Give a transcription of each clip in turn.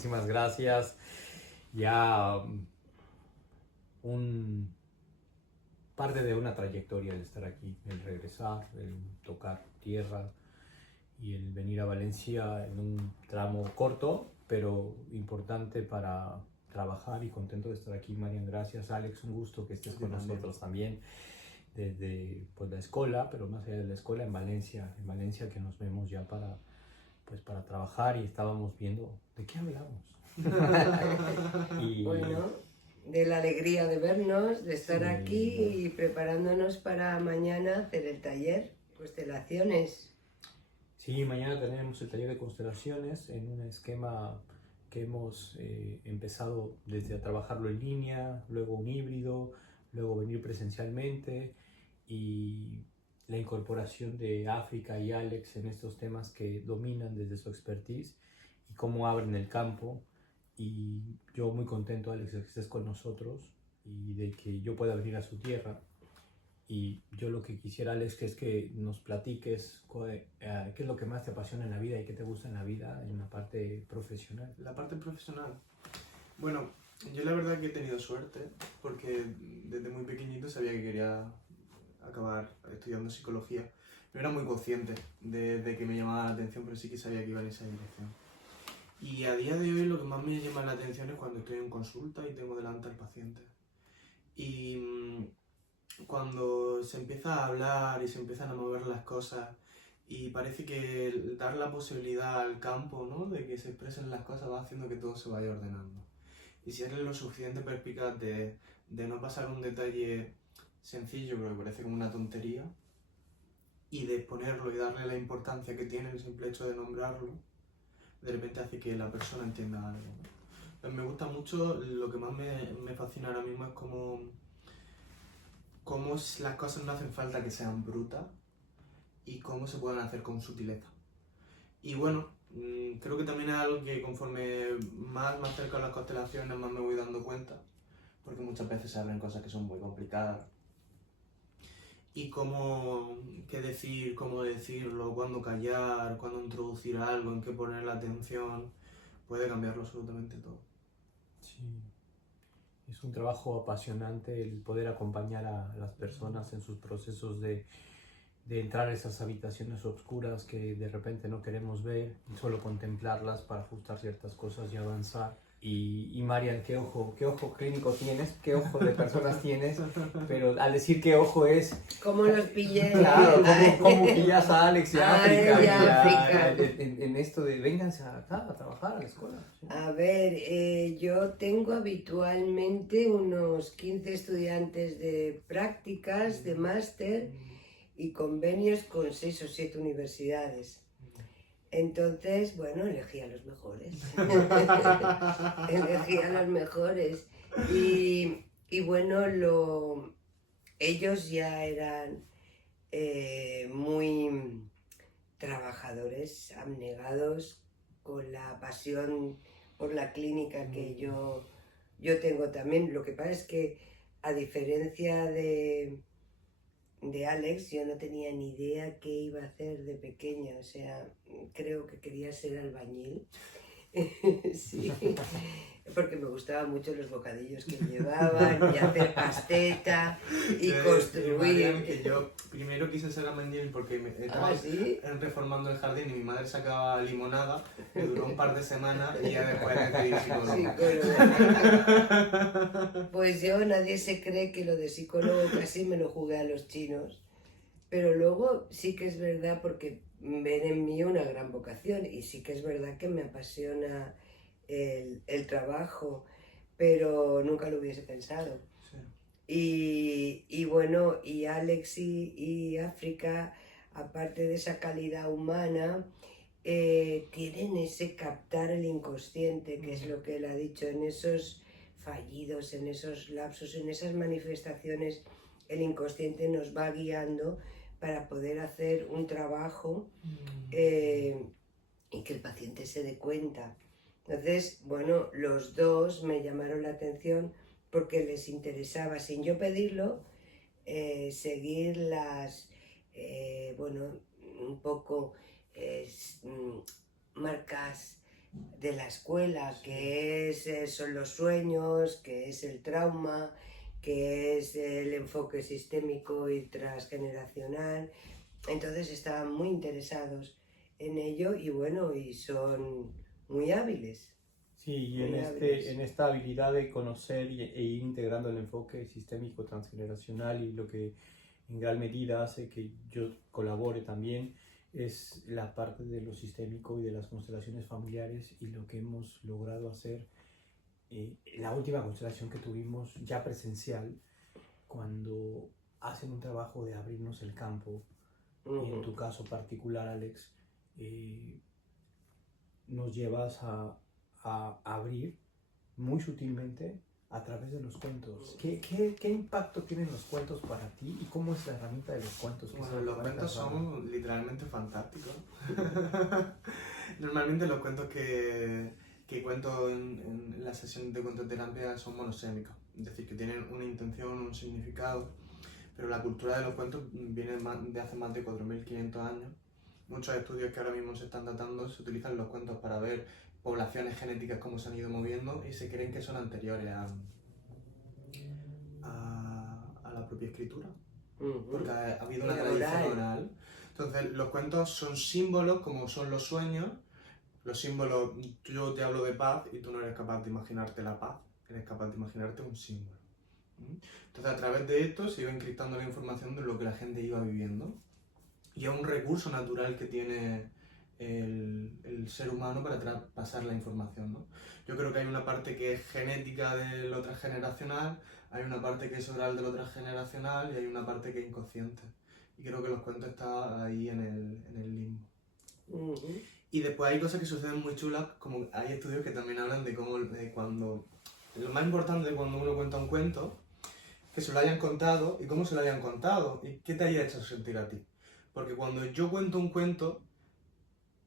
Muchísimas gracias. Ya un parte de una trayectoria el estar aquí, el regresar, el tocar tierra y el venir a Valencia en un tramo corto, pero importante para trabajar y contento de estar aquí. Marian, gracias. Alex, un gusto que estés con nosotros también desde pues, la escuela, pero más allá de la escuela en Valencia que nos vemos ya para trabajar y estábamos viendo de qué hablamos. Y Bueno, de la alegría de vernos, de estar sí, aquí y preparándonos para mañana hacer el taller, constelaciones. sí, mañana tenemos el taller de constelaciones en un esquema que hemos empezado desde a trabajarlo en línea, luego un híbrido, luego venir presencialmente y la incorporación de África y Alex en estos temas que dominan desde su expertise y cómo abren el campo. Y yo muy contento, Alex, de que estés con nosotros y de que yo pueda venir a su tierra. Y yo lo que quisiera, Alex, es que nos platiques qué es lo que más te apasiona en la vida y qué te gusta en la vida en la parte profesional. La parte profesional. Bueno, yo la verdad que he tenido suerte porque desde muy pequeñito sabía que quería acabar estudiando psicología. No era muy consciente de que me llamaba la atención, pero sí que sabía que iba en esa dirección. Y a día de hoy lo que más me llama la atención es cuando estoy en consulta y tengo delante al paciente. Y cuando se empieza a hablar y se empiezan a mover las cosas y parece que dar la posibilidad al campo, ¿no?, de que se expresen las cosas va haciendo que todo se vaya ordenando. Y si eres lo suficiente perspicaz de no pasar un detalle sencillo, pero que parece como una tontería, y de exponerlo y darle la importancia que tiene el simple hecho de nombrarlo, de repente hace que la persona entienda algo, ¿no? Entonces me gusta mucho, lo que más me fascina ahora mismo es cómo las cosas no hacen falta que sean brutas y cómo se pueden hacer con sutileza. Y bueno, creo que también es algo que conforme más me acerco a las constelaciones más me voy dando cuenta, porque muchas veces se abren cosas que son muy complicadas. Y qué decir, cómo decirlo, cuándo callar, cuándo introducir algo, en qué poner la atención, puede cambiarlo absolutamente todo. Sí, es un trabajo apasionante el poder acompañar a las personas en sus procesos de entrar a esas habitaciones oscuras que de repente no queremos ver y solo contemplarlas para ajustar ciertas cosas y avanzar. Y Marian, qué ojo clínico tienes, qué ojo de personas tienes, pero al decir qué ojo es, ¿Cómo los pillé? claro, cómo pillas a Alex y a África Y a África. en esto de vénganse acá a trabajar a la escuela. ¿Sí? A ver, yo tengo habitualmente unos 15 estudiantes de prácticas, de máster y convenios con 6 o 7 universidades. Entonces, bueno, elegí a los mejores. Elegí a los mejores. Y bueno, ellos ya eran muy trabajadores, abnegados, con la pasión por la clínica que yo tengo también. Lo que pasa es que, a diferencia de Alex, yo no tenía ni idea qué iba a hacer de pequeña, o sea, creo que quería ser albañil. Sí, porque me gustaban mucho los bocadillos que llevaban y hacer pasteta y construir. Marian, que yo primero quise ser albañil porque estaba ¿Sí? reformando el jardín y mi madre sacaba limonada, que duró un par de semanas y ya después decidí psicólogo. Pues yo, nadie se cree que lo de psicólogo casi me lo jugué a los chinos. Pero luego sí que es verdad, porque ven en mí una gran vocación y sí que es verdad que me apasiona el trabajo, pero nunca lo hubiese pensado. Sí. Y bueno, y Alex y África, aparte de esa calidad humana, tienen ese captar el inconsciente, que es lo que él ha dicho, en esos fallidos, en esos lapsos, en esas manifestaciones, el inconsciente nos va guiando para poder hacer un trabajo y que el paciente se dé cuenta. Entonces, bueno, los dos me llamaron la atención porque les interesaba, sin yo pedirlo, seguir bueno, un poco marcas de la escuela, que son los sueños, que es el trauma, que es el enfoque sistémico y transgeneracional. Entonces estaban muy interesados en ello y bueno, y son muy hábiles. Sí, y Muy hábiles. en esta habilidad de conocer e ir integrando el enfoque sistémico transgeneracional, y lo que en gran medida hace que yo colabore también es la parte de lo sistémico y de las constelaciones familiares, y lo que hemos logrado hacer. La última constelación que tuvimos ya presencial, cuando hacen un trabajo de abrirnos el campo, y en tu caso particular, Alex, nos llevas a abrir muy sutilmente a través de los cuentos. ¿Qué impacto tienen los cuentos para ti y cómo es la herramienta de los cuentos? Bueno, los cuentos son literalmente fantásticos. Normalmente los cuentos que cuento en la sesión de cuentoterapia son monosémicos, es decir, que tienen una intención, un significado, pero la cultura de los cuentos viene de hace más de 4.500 años. Muchos estudios que ahora mismo se están datando se utilizan los cuentos para ver poblaciones genéticas cómo se han ido moviendo y se creen que son anteriores a la propia escritura, porque ha habido una tradición oral. Entonces los cuentos son símbolos como son los sueños. Los símbolos, yo te hablo de paz y tú no eres capaz de imaginarte la paz, eres capaz de imaginarte un símbolo. Entonces a través de esto se iba encriptando la información de lo que la gente iba viviendo, y es un recurso natural que tiene el ser humano para pasar la información, ¿no? Yo creo que hay una parte que es genética de lo transgeneracional, hay una parte que es oral de lo transgeneracional y hay una parte que es inconsciente. Y creo que los cuentos están ahí en el limbo. Y después hay cosas que suceden muy chulas, como hay estudios que también hablan de cómo cuando... Lo más importante de cuando uno cuenta un cuento, que se lo hayan contado y cómo se lo hayan contado y qué te haya hecho sentir a ti. Porque cuando yo cuento un cuento,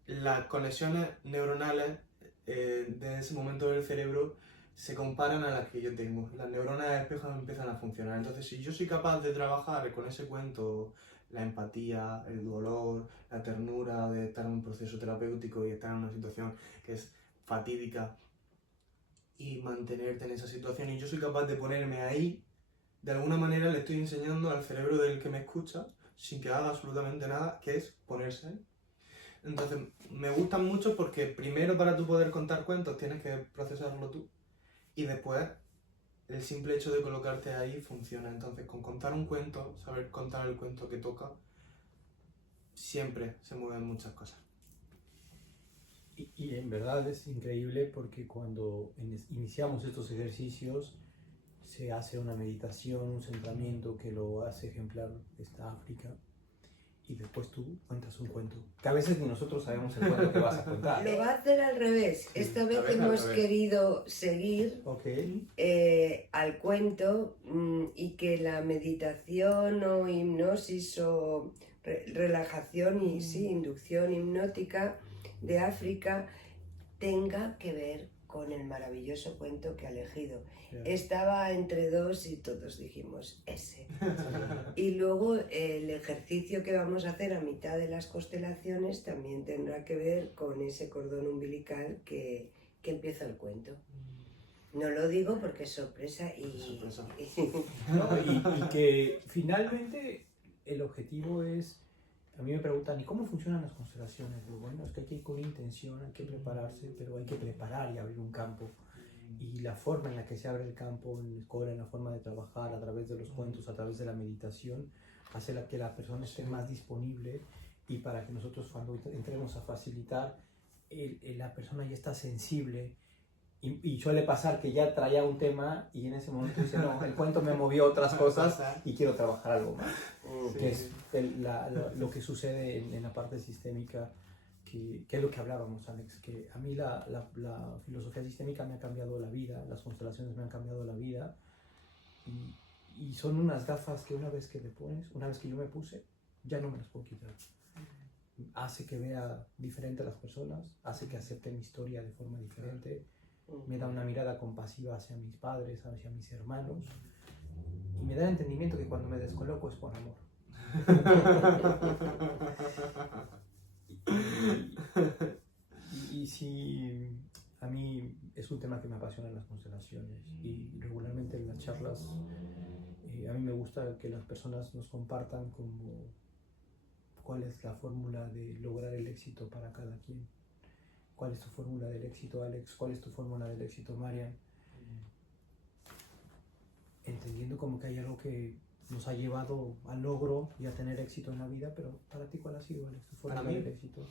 las conexiones neuronales de ese momento del cerebro se comparan a las que yo tengo. Las neuronas de espejo empiezan a funcionar. Entonces, si yo soy capaz de trabajar con ese cuento la empatía, el dolor, la ternura de estar en un proceso terapéutico y estar en una situación que es fatídica y mantenerte en esa situación, y yo soy capaz de ponerme ahí, de alguna manera le estoy enseñando al cerebro del que me escucha, sin que haga absolutamente nada, que es ponerse ahí. Entonces, me gustan mucho porque primero, para tú poder contar cuentos tienes que procesarlo tú, y después el simple hecho de colocarte ahí funciona. Entonces, con contar un cuento, saber contar el cuento que toca, siempre se mueven muchas cosas. Y en verdad es increíble porque cuando iniciamos estos ejercicios se hace una meditación, un centramiento que lo hace ejemplar esta África, y después tú cuentas un cuento, que a veces ni nosotros sabemos el cuento que vas a contar. Lo va a hacer al revés. Sí, Esta vez hemos querido seguir al cuento, y que la meditación o hipnosis o relajación y sí, inducción hipnótica de África tenga que ver con el maravilloso cuento que ha elegido. Estaba entre dos y todos dijimos ese. Y luego el ejercicio que vamos a hacer a mitad de las constelaciones también tendrá que ver con ese cordón umbilical que empieza el cuento. No lo digo porque es sorpresa y que finalmente el objetivo es... A mí me preguntan, ¿y cómo funcionan las constelaciones? Digo, bueno, es que hay que ir con intención, hay que prepararse, pero hay que preparar y abrir un campo. Y la forma en la que se abre el campo, en la forma de trabajar, a través de los cuentos, a través de la meditación, hace que la persona esté más disponible, y para que nosotros cuando entremos a facilitar, la persona ya está sensible. Y suele pasar que ya traía un tema y en ese momento dice, no, el cuento me movió otras cosas y quiero trabajar algo más. Sí. Que es lo que sucede en la parte sistémica, que es lo que hablábamos, Alex, que a mí la filosofía sistémica me ha cambiado la vida, las constelaciones me han cambiado la vida, y son unas gafas que una vez que te pones, una vez que yo me puse, ya no me las puedo quitar. Hace que vea diferente a las personas, hace que acepte mi historia de forma diferente. Me da una mirada compasiva hacia mis padres, hacia mis hermanos, y me da el entendimiento que cuando me descoloco es por amor. Y sí, a mí es un tema que me apasiona las constelaciones y regularmente en las charlas a mí me gusta que las personas nos compartan como cuál es la fórmula de lograr el éxito para cada quien. ¿Cuál es tu fórmula del éxito, Alex? ¿Cuál es tu fórmula del éxito, Marian? Entendiendo como que hay algo que nos ha llevado al logro y a tener éxito en la vida, pero para ti, ¿cuál ha sido, Alex, tu fórmula del éxito?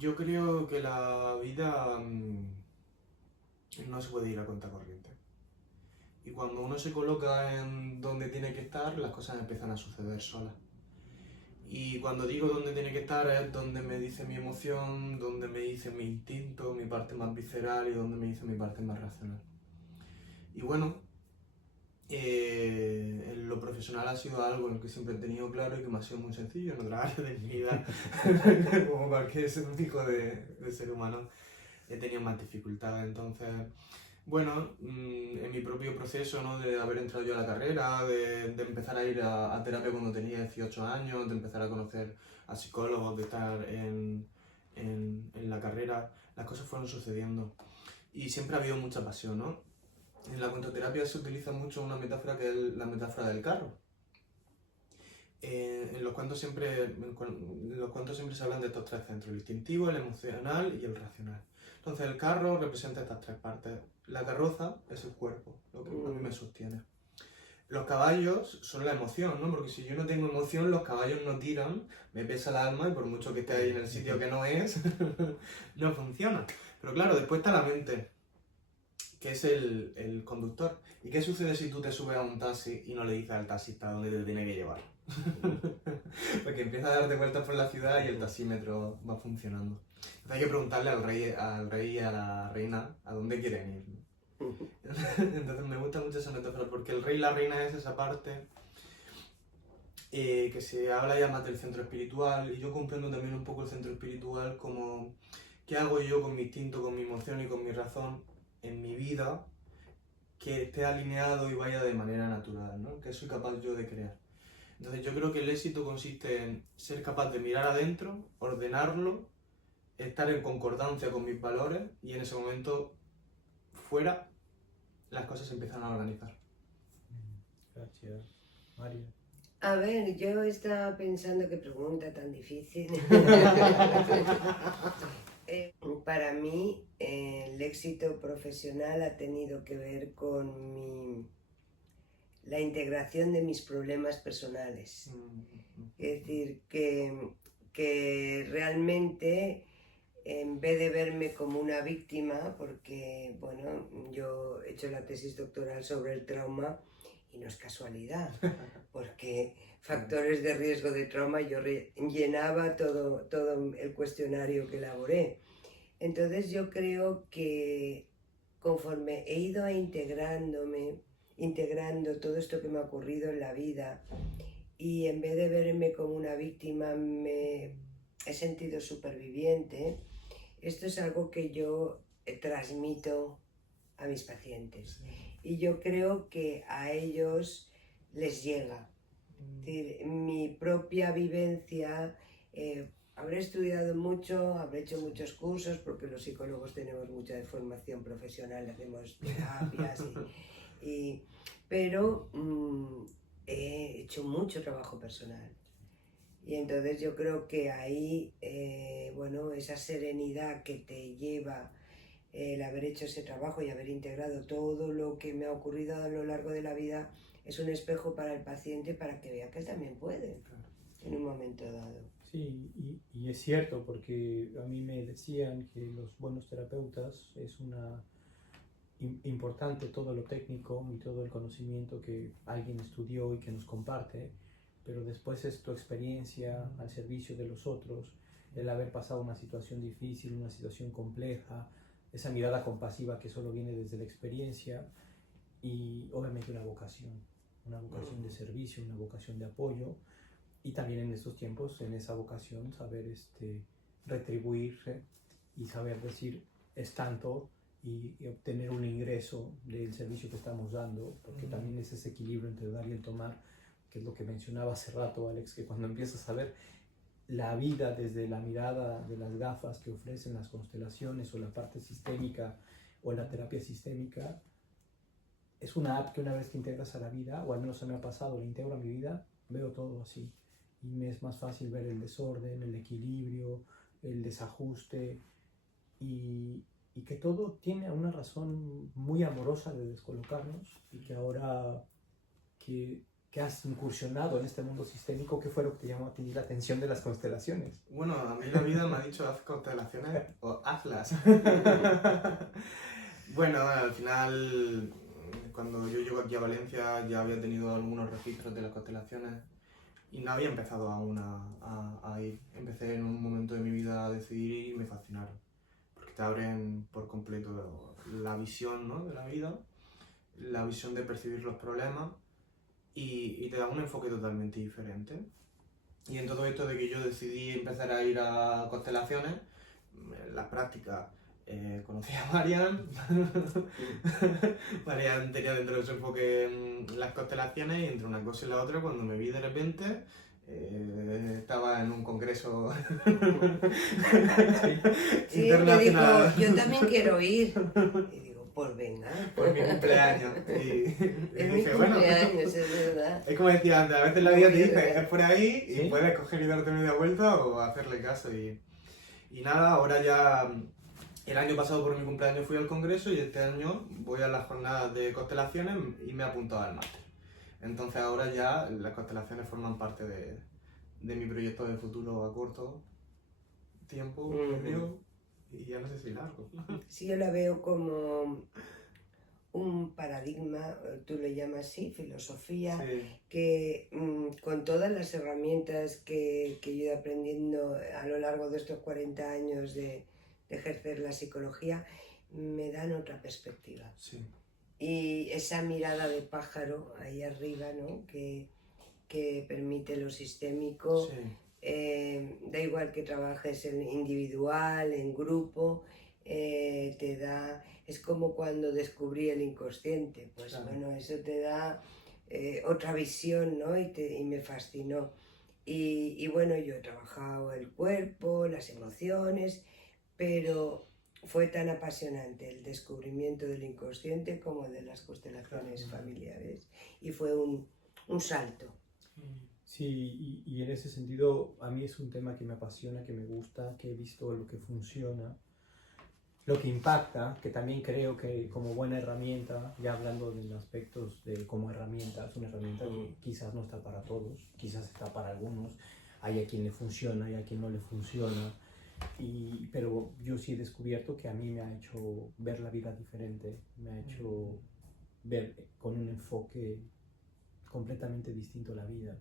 Yo creo que la vida no se puede ir a cuenta corriente. Y cuando uno se coloca en donde tiene que estar, las cosas empiezan a suceder solas. Y cuando digo dónde tiene que estar es donde me dice mi emoción, donde me dice mi instinto, mi parte más visceral y donde me dice mi parte más racional. Y bueno, en lo profesional ha sido algo en lo que siempre he tenido claro y que me ha sido muy sencillo en otra área de mi vida, como cualquier tipo de ser humano, he tenido más dificultades. Entonces, bueno, en mi propio proceso, ¿no? De haber entrado yo a la carrera, de empezar a ir a terapia cuando tenía 18 años, de empezar a conocer a psicólogos, de estar en la carrera, las cosas fueron sucediendo. Y siempre ha habido mucha pasión, ¿no? En la cuentoterapia se utiliza mucho una metáfora que es la metáfora del carro. En los cuentos siempre se hablan de estos tres centros, el instintivo, el emocional y el racional. Entonces el carro representa estas tres partes. La carroza es el cuerpo, lo que a mí me sostiene. Los caballos son la emoción, ¿no? Porque si yo no tengo emoción, los caballos no tiran, me pesa el alma y por mucho que esté ahí en el sitio que no es, no funciona. Pero claro, después está la mente, que es el conductor. ¿Y qué sucede si tú te subes a un taxi y no le dices al taxista dónde te tiene que llevar? Porque empieza a darte vueltas por la ciudad y el taxímetro va funcionando. Entonces hay que preguntarle al rey y a la reina a dónde quieren ir, ¿no? Entonces me gusta mucho esa metáfora porque el rey y la reina es esa parte que se habla ya más del centro espiritual, y yo comprendo también un poco el centro espiritual como qué hago yo con mi instinto, con mi emoción y con mi razón en mi vida que esté alineado y vaya de manera natural, ¿no? Que soy capaz yo de crear. Entonces yo creo que el éxito consiste en ser capaz de mirar adentro, ordenarlo, estar en concordancia con mis valores y en ese momento fuera las cosas se empiezan a organizar. Gracias, María. A ver, yo estaba pensando qué pregunta tan difícil. Para mí, el éxito profesional ha tenido que ver con la integración de mis problemas personales. Es decir, que realmente, en vez de verme como una víctima, porque, bueno, yo he hecho la tesis doctoral sobre el trauma y no es casualidad, porque factores de riesgo de trauma yo llenaba todo el cuestionario que elaboré. Entonces yo creo que conforme he ido integrando todo esto que me ha ocurrido en la vida, y en vez de verme como una víctima me he sentido superviviente, esto es algo que yo transmito a mis pacientes. Y yo creo que a ellos les llega. Es decir, mi propia vivencia, habré estudiado mucho, habré hecho muchos cursos, porque los psicólogos tenemos mucha formación profesional, hacemos terapias, pero he hecho mucho trabajo personal. Y entonces yo creo que ahí, bueno, esa serenidad que te lleva el haber hecho ese trabajo y haber integrado todo lo que me ha ocurrido a lo largo de la vida, es un espejo para el paciente para que vea que él también puede en un momento dado. Sí, y es cierto, porque a mí me decían que los buenos terapeutas es importante todo lo técnico y todo el conocimiento que alguien estudió y que nos comparte, pero después es tu experiencia al servicio de los otros, el haber pasado una situación difícil, una situación compleja, esa mirada compasiva que solo viene desde la experiencia, y obviamente una vocación de servicio, una vocación de apoyo, y también en estos tiempos, en esa vocación, saber retribuirse y saber decir es tanto y obtener un ingreso del servicio que estamos dando, porque también es ese equilibrio entre dar y el tomar, que es lo que mencionaba hace rato, Alex, que cuando empiezas a ver la vida desde la mirada de las gafas que ofrecen las constelaciones o la parte sistémica o la terapia sistémica, es una app que una vez que integras a la vida, o al menos se me ha pasado, la integro a mi vida, veo todo así. Y me es más fácil ver el desorden, el equilibrio, el desajuste, y que todo tiene una razón muy amorosa de descolocarnos, y que ahora que has incursionado en este mundo sistémico, ¿qué fue lo que te llamó a ti la atención de las constelaciones? Bueno, a mí la vida me ha dicho haz constelaciones o hazlas. Bueno, al final, cuando yo llego aquí a Valencia ya había tenido algunos registros de las constelaciones y no había empezado aún a ir. Empecé en un momento de mi vida a decidir y me fascinaron, porque te abren por completo la visión, ¿no?, de la vida, la visión de percibir los problemas y te da un enfoque totalmente diferente. Y en todo esto de que yo decidí empezar a ir a constelaciones, en la práctica conocí a Marian. Marian tenía dentro de su enfoque las constelaciones, y entre una cosa y la otra, cuando me vi de repente, estaba en un congreso Sí, me internacional. dijo, yo también quiero ir. Y digo, pues venga. Por mi cumpleaños. Y Es mi dije, bueno, cumpleaños, es verdad. es como decía antes, a veces la vida te Muy dice, bien. es por ahí, y ¿Sí? puedes coger y darte media vuelta o hacerle caso. Y nada, ahora ya, el año pasado por mi cumpleaños fui al congreso y este año voy a las jornadas de constelaciones y me he apuntado al máster. Entonces ahora ya las constelaciones forman parte de mi proyecto de futuro a corto tiempo, medio, y ya no sé si largo. Sí, yo la veo como un paradigma, tú le llamas así, filosofía, Sí, que con todas las herramientas que yo he ido aprendiendo a lo largo de estos 40 años de ejercer la psicología, me dan otra perspectiva. sí, Y esa mirada de pájaro ahí arriba, ¿no?, que permite lo sistémico, sí. da igual que trabajes en individual, en grupo, te da, es como cuando descubrí el inconsciente, pues Claro. bueno, eso te da otra visión, ¿no?, y me fascinó. Y bueno, yo he trabajado el cuerpo, las emociones, pero fue tan apasionante el descubrimiento del inconsciente como de las constelaciones Claro. familiares, y fue un salto. Sí, y en ese sentido a mí es un tema que me apasiona, que me gusta, que he visto lo que funciona, lo que impacta, que también creo que como buena herramienta, ya hablando de los aspectos de como herramienta, es una herramienta que quizás no está para todos, quizás está para algunos, hay a quien le funciona, hay a quien no le funciona, pero yo sí he descubierto que a mí me ha hecho ver la vida diferente, me ha hecho ver con un enfoque completamente distinto la vida.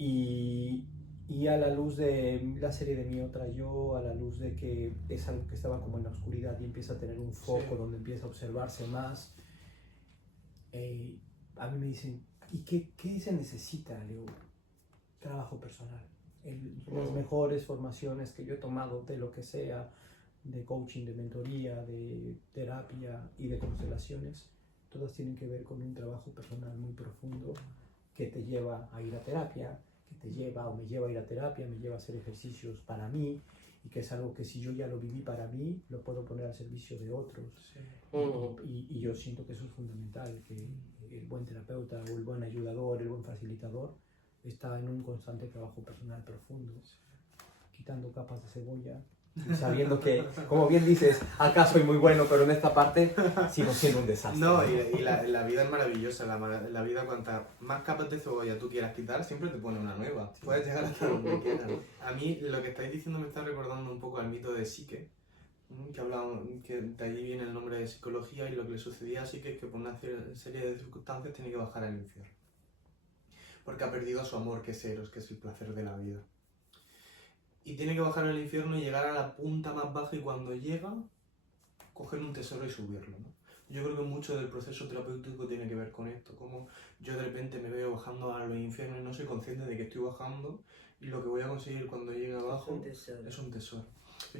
Y a la luz de la serie de Mi Otra Yo, a la luz de que es algo que estaba como en la oscuridad y empieza a tener un foco, Sí. donde empieza a observarse más, a mí me dicen, ¿y qué se necesita, Leo? Trabajo personal. Las mejores formaciones que yo he tomado de lo que sea, de coaching, de mentoría, de terapia y de constelaciones, todas tienen que ver con un trabajo personal muy profundo que te lleva a ir a terapia, que te lleva o me lleva a ir a terapia, me lleva a hacer ejercicios para mí, y que es algo que si yo ya lo viví para mí, lo puedo poner al servicio de otros. Sí. Y yo siento que eso es fundamental, que el buen terapeuta o el buen ayudador, el buen facilitador, está en un constante trabajo personal profundo, quitando capas de cebolla y sabiendo que, como bien dices, acá soy muy bueno, pero en esta parte sigo siendo un desastre. No, y la vida es maravillosa. La vida, cuantas más capas de cebolla tú quieras quitar, siempre te pone una nueva. Puedes llegar hasta donde quieras. A mí lo que estáis diciendo me está recordando un poco al mito de Psique, que hablamos, que de allí viene el nombre de psicología, y lo que le sucedía a Psique es que por una serie de circunstancias tiene que bajar al infierno. Porque ha perdido su amor, que es Eros, que es el placer de la vida. Y tiene que bajar al infierno y llegar a la punta más baja, y cuando llega, coger un tesoro y subirlo, ¿no? Yo creo que mucho del proceso terapéutico tiene que ver con esto, como yo de repente me veo bajando a los infiernos y no soy consciente de que estoy bajando, y lo que voy a conseguir cuando llegue abajo es un tesoro.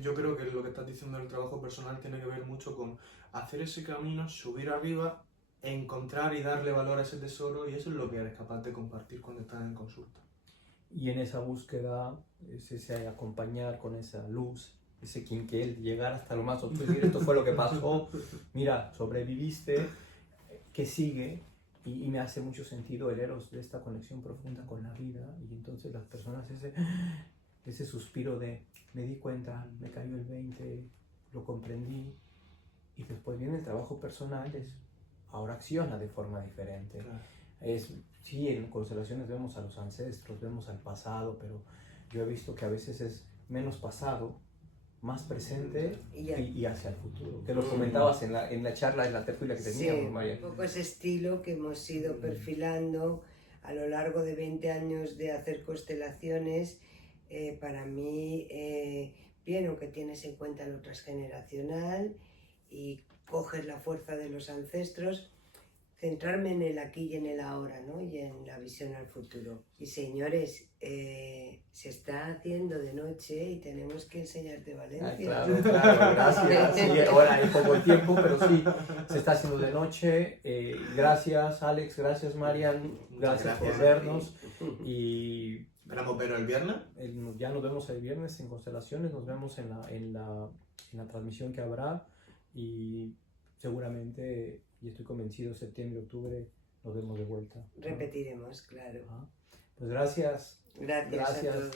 Yo creo que lo que estás diciendo del trabajo personal tiene que ver mucho con hacer ese camino, subir arriba, encontrar y darle valor a ese tesoro, y eso es lo que eres capaz de compartir cuando estás en consulta. y en esa búsqueda es ese acompañar con esa luz, ese quinquel, llegar hasta lo más oscuro, decir esto fue lo que pasó, mira, sobreviviste, ¿qué sigue? Y me hace mucho sentido el eros de esta conexión profunda con la vida, y entonces las personas ese suspiro de me di cuenta, me cayó el 20, lo comprendí, y después viene el trabajo personal, ahora acciona de forma diferente. Claro. Sí, en constelaciones vemos a los ancestros, vemos al pasado, pero yo he visto que a veces es menos pasado, más presente y hacia el futuro. Que lo comentabas en la charla, en la tertulia que teníamos, sí, María. un poco ese estilo que hemos ido perfilando a lo largo de 20 años de hacer constelaciones. Para mí, bien, aunque tienes en cuenta lo transgeneracional y coges la fuerza de los ancestros, centrarme en el aquí y en el ahora, ¿no? Y en la visión al futuro. Y señores, se está haciendo de noche y tenemos que enseñarte Valencia. Claro, gracias. Sí, ahora hay poco tiempo, pero sí, se está haciendo de noche. Gracias, Alex, gracias, Marian, gracias por vernos. Y ¿Esperamos veros el viernes? Ya nos vemos el viernes en Constelaciones, nos vemos en la transmisión que habrá, y seguramente, y estoy convencido, septiembre, octubre nos vemos de vuelta. Repetiremos, claro. Pues gracias. Gracias a todos.